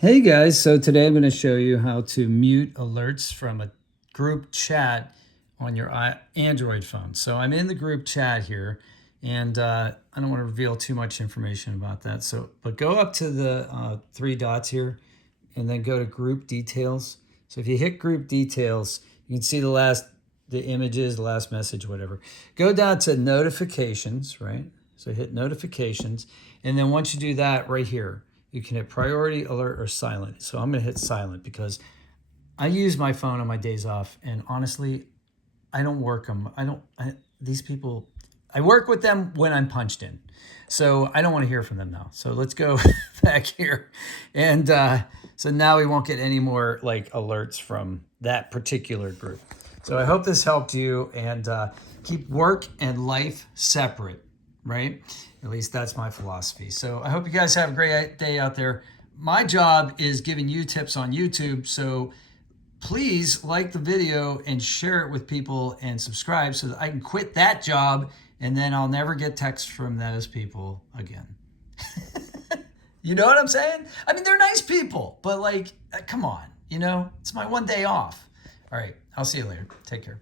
Hey guys, so today I'm going to show you how to mute alerts from a group chat on your Android phone. So I'm in the group chat here, and I don't want to reveal too much information about that. But go up to the three dots here, and then go to group details. So if you hit group details, you can see the images, the last message, whatever. Go down to notifications, right? So hit notifications, and then once you do that, right here, you can hit priority, alert, or silent. So I'm going to hit silent because I use my phone on my days off, and honestly, I don't work them. These people, I work with them when I'm punched in. So I don't want to hear from them now. So let's go back here. And so now we won't get any more like alerts from that particular group. So I hope this helped you, and keep work and life separate, right? At least that's my philosophy. So I hope you guys have a great day out there. My job is giving you tips on YouTube. So please like the video and share it with people and subscribe so that I can quit that job, and then I'll never get texts from those people again. You know what I'm saying? I mean, they're nice people, but like, come on, it's my one day off. All right, I'll see you later. Take care.